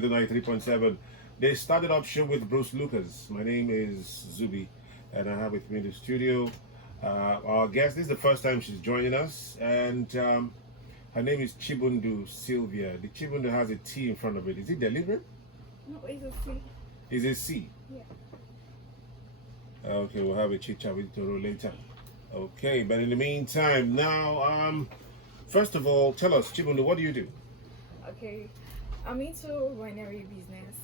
Radio 93.7. They started up show with Bruce Lucas. My name is Zubi, and I have with me in the studio our guest. This is the first time she's joining us, and her name is Chibundu Sylvia. The Chibundu has a T in front of it. Is it deliberate? No, it's a C. Is it C? Yeah. Okay, we'll have a chit chat with Toro later. Okay, but in the meantime, now, first of all, tell us, Chibundu, what do you do? Okay. I'm into winery business.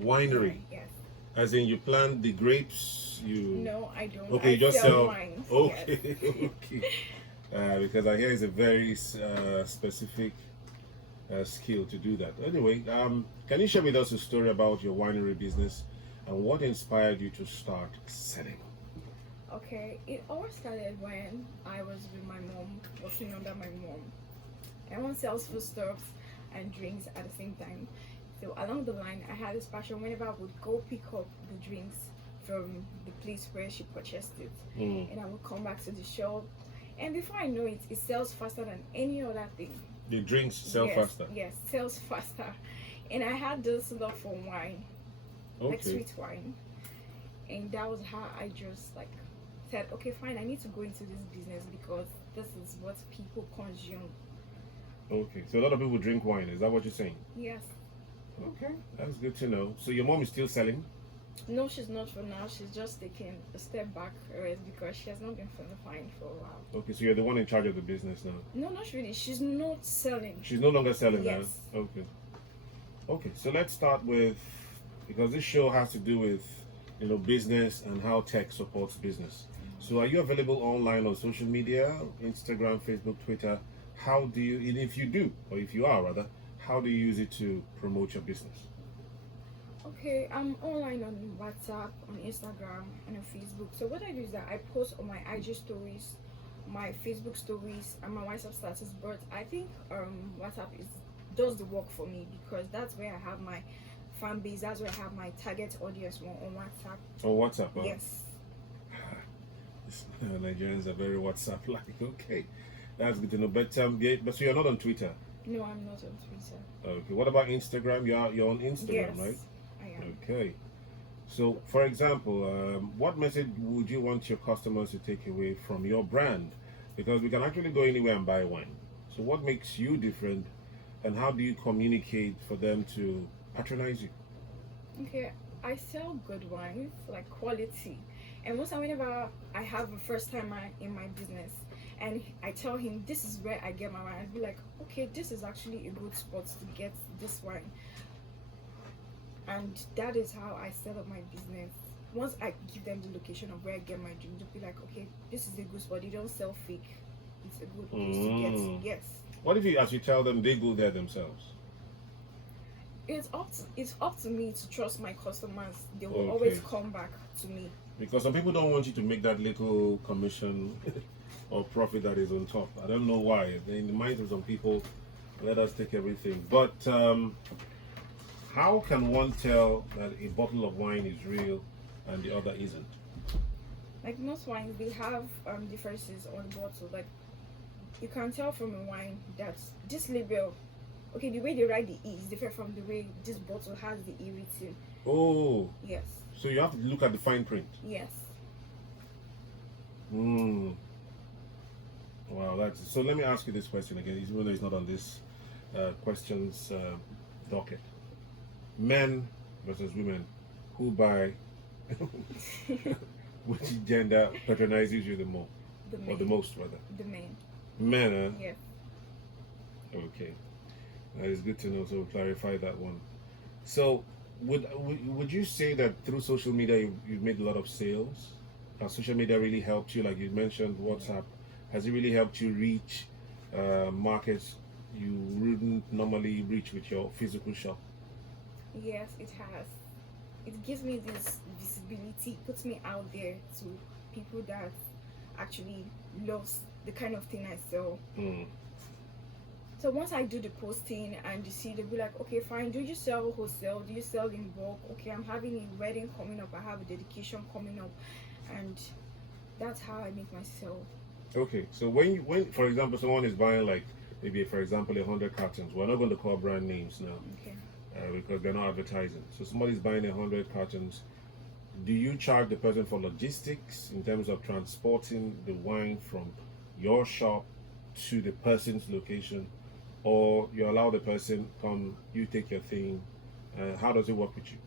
Winery. Yes. As in, you plant the grapes. You. No, I don't. Okay, I you just sell. wine. Okay, Yes. okay. Because I hear it's a very specific skill to do that. Anyway, can you share with us a story about your winery business and what inspired you to start selling? Okay, it all started when I was with my mom, working under my mom. Everyone sells foodstuffs and drinks at the same time. So along the line, I had this passion whenever I would go pick up the drinks from the place where she purchased it, and I would come back to the shop. And before I know it, it sells faster than any other thing. The drinks sell Yes, faster. Yes, sells faster. And I had this love for wine, like Okay. sweet wine. And that was how I just like said, okay, fine, I need to go into this business because this is what people consume. Okay. So a lot of people drink wine. Is that what you're saying? Yes. Okay. That's good to know. So your mom is still selling? No, she's not for now. She's just taking a step back because she has not been fine for a while. Okay. So you're the one in charge of the business now. No, not really. She's not selling. She's no longer selling Yes. now. Okay. Okay. So let's start with, because this show has to do with business and how tech supports business. So are you available online on social media, Instagram, Facebook, Twitter? How do you, and if you do, or if you are rather, how do you use it to promote your business? Okay, I'm online on WhatsApp, on Instagram, and on Facebook. So what I do is that I post on my IG stories, my Facebook stories, and my WhatsApp status. But I think WhatsApp does the work for me because that's where I have my fan base. That's where I have my target audience on WhatsApp. On WhatsApp? Huh? Yes. Nigerians are very WhatsApp-like. Okay, that's good to know. But yeah, but so you're not on Twitter. No, I'm not on Twitter. Okay. What about Instagram? You're on Instagram, Yes, right? I am. Okay. So, for example, what message would you want your customers to take away from your brand? Because we can actually go anywhere and buy wine. So, what makes you different, and how do you communicate for them to patronize you? Okay, I sell good wines, like quality. And most time, whenever I have a first timer in my business, and I tell him this is where I get my wine, I'd be like, okay, this is actually a good spot to get this wine. And that is how I set up my business. Once I give them the location of where I get my drink, they'll be like, okay, this is a good spot. They don't sell fake. It's a good place to get. Yes. What if you, as you tell them, they go there themselves? It's up to me to trust my customers. They will Okay. always come back to me. Because some people don't want you to make that little commission or profit that is on top. I don't know why. In the minds of some people, let us take everything. But how can one tell that a bottle of wine is real and the other isn't? Like most wines, they have differences on the bottle. Like you can tell from a wine that this label, okay, the way they write the E is different from the way this bottle has the E written. Oh, Yes. so you have to look at the fine print. Yes. Wow, that's so. Let me ask you this question again, even though it's not on this questions docket. Men versus women, who buy, which gender patronizes you the more, The or main. the most rather? The main. Men, huh? Yes. Okay, that is good to know. So we'll clarify that one. So, would you say that through social media you've made a lot of sales? Has social media really helped you? Like you mentioned, WhatsApp. Has it really helped you reach markets you wouldn't normally reach with your physical shop? Yes, it has. It gives me this visibility, puts me out there to people that actually loves the kind of thing I sell. So once I do the posting and you see, they'll be like, okay, fine, do you sell wholesale? Do you sell in bulk? Okay, I'm having a wedding coming up, I have a dedication coming up, and that's how I make myself. Okay, so when for example someone is buying like maybe for example 100 cartons, we're not going to call brand names now, Okay. because they're not advertising. So somebody's buying 100 cartons. Do you charge the person for logistics in terms of transporting the wine from your shop to the person's location, or you allow the person come, you take your thing? How does it work with you?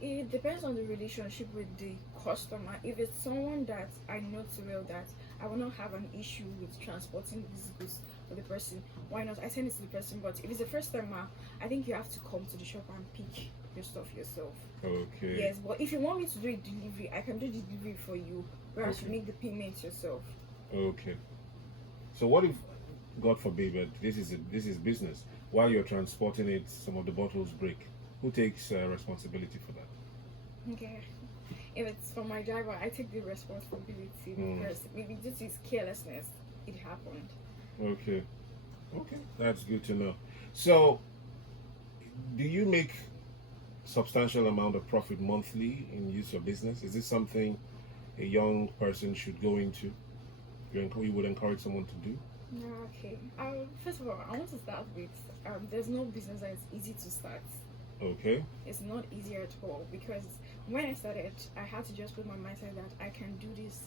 It depends on the relationship with the customer. If it's someone that I know too well that I will not have an issue with transporting these goods for the person, why not? I send it to the person. But if it's the first timer, I think you have to come to the shop and pick your stuff yourself. Okay. Yes, but if you want me to do a delivery, I can do the delivery for you, whereas Okay. you make the payment yourself. Okay. So what if, God forbid, but this is business. While you're transporting it, some of the bottles break. Who takes responsibility for that? Okay. If it's for my driver, I take the responsibility because maybe due to his carelessness, it happened. Okay. Okay. That's good to know. So, do you make substantial amount of profit monthly in your business? Is this something a young person should go into? You would encourage someone to do? Okay. First of all, I want to start with there's no business that is easy to start. Okay. It's not easy at all because when I started, I had to just put my mindset that I can do this,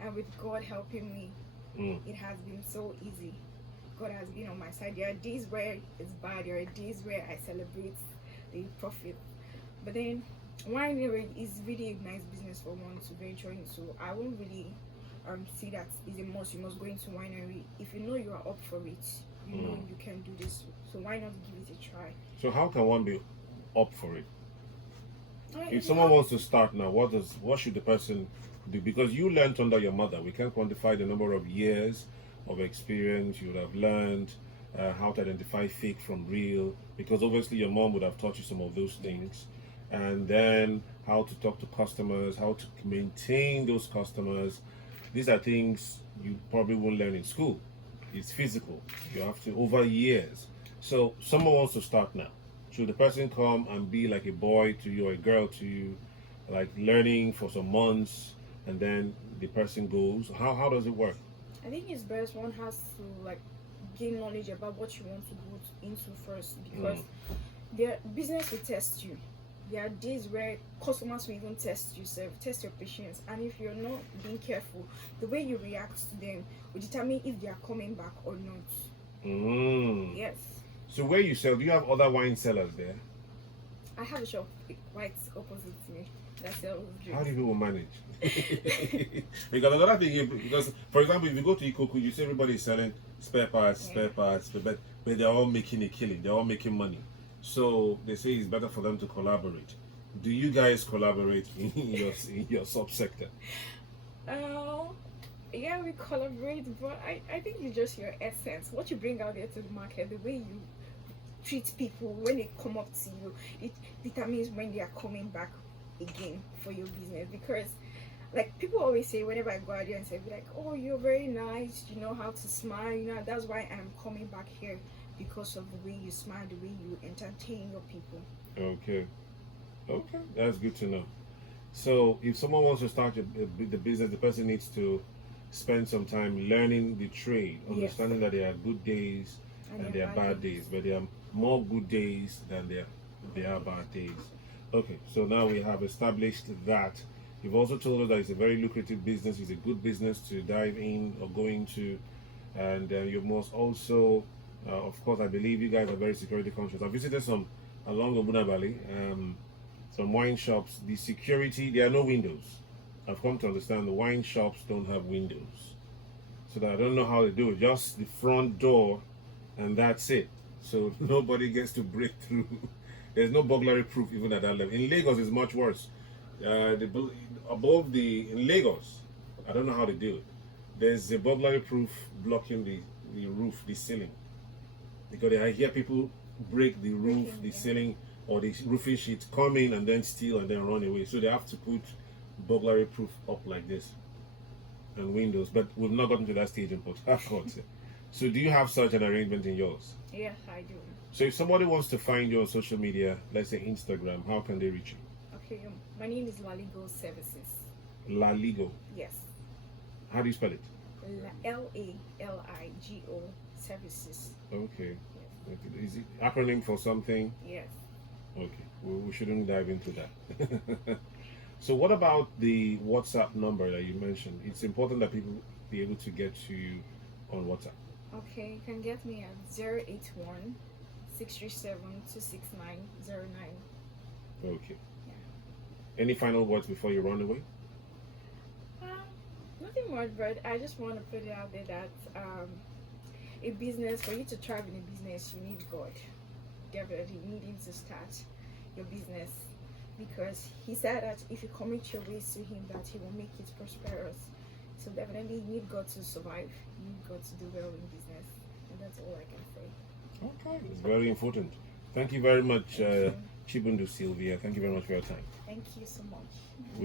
and with God helping me, it has been so easy. God has been on my side. There are days where it's bad. There are days where I celebrate the profit, but then winery is really a nice business for one to venture into. I won't really see that is a must. You must go into winery if you know you are up for it. You know you can do this, so why not give it a try? So how can one be up for it? If If someone wants to start now, what should the person do? Because you learned under your mother. We can't quantify the number of years of experience you would have learned, how to identify fake from real, because obviously your mom would have taught you some of those things. And then how to talk to customers, how to maintain those customers. These are things you probably won't learn in school. It's physical. You have to over years. So someone wants to start now. Should the person come and be like a boy to you or a girl to you, like learning for some months, and then the person goes? How does it work? I think it's best one has to like gain knowledge about what you want to go into first because their business will test you. There are days where customers will even test yourself, test your patience, and if you're not being careful, the way you react to them will determine if they are coming back or not. Yes. So where you sell, do you have other wine sellers there? I have a shop right opposite to me that sells drinks. How do people manage? Because another thing, because for example, if you go to Ikoku, you see everybody is selling spare parts, but they're all making a killing, they're all making money. So they say it's better for them to collaborate. Do you guys collaborate in your subsector? Yeah, we collaborate, but I think it's just your essence, what you bring out there to the market, the way you treat people when they come up to you, it determines when they are coming back again for your business. Because like people always say whenever I go out there and say like, oh, you're very nice, you know how to smile, you know, that's why I'm coming back here, because of the way you smile, the way you entertain your people. Okay, that's good to know. So if someone wants to start the business, the person needs to spend some time learning the trade, understanding that there are good days and there are bad days, but there are more good days than there are bad days. Okay, so now we have established that. You've also told us that it's a very lucrative business, it's a good business to dive in or go into, and you must also, of course, I believe you guys are very security conscious. I visited some along Obuna Valley, some wine shops. The security, there are no windows. I've come to understand the wine shops don't have windows. So that I don't know how they do it. Just the front door and that's it. So nobody gets to break through. There's no burglary proof even at that level. In Lagos, it's much worse. In Lagos, I don't know how they do it. There's a burglary proof blocking the roof, the ceiling. Because I hear people break the roof, the ceiling, or the roofing sheet, come in and then steal and then run away. So they have to put burglary proof up like this and windows. But we've not gotten to that stage in Port Harcourt. So do you have such an arrangement in yours? Yes, I do. So if somebody wants to find you on social media, let's say Instagram, how can they reach you? Okay, my name is Laligo Services. Laligo. Yes. How do you spell it? Laligo Services. Okay. Is it acronym for something? Yes. Okay, we shouldn't dive into that. So, what about the WhatsApp number that you mentioned? It's important that people be able to get to you on WhatsApp. Okay, you can get me at 081 637 26909. Okay. Yeah. Any final words before you run away? Um, Nothing much, but I just want to put it out there that a business, for you to thrive in a business, you need God. Definitely, you need Him to start your business, because He said that if you commit your ways to Him, that He will make it prosperous. So definitely, you need God to survive. You need God to do well in business, and that's all I can say. Okay, it's very important. Thank you very much, Thank you. Chibundu Sylvia. Thank you very much for your time. Thank you so much.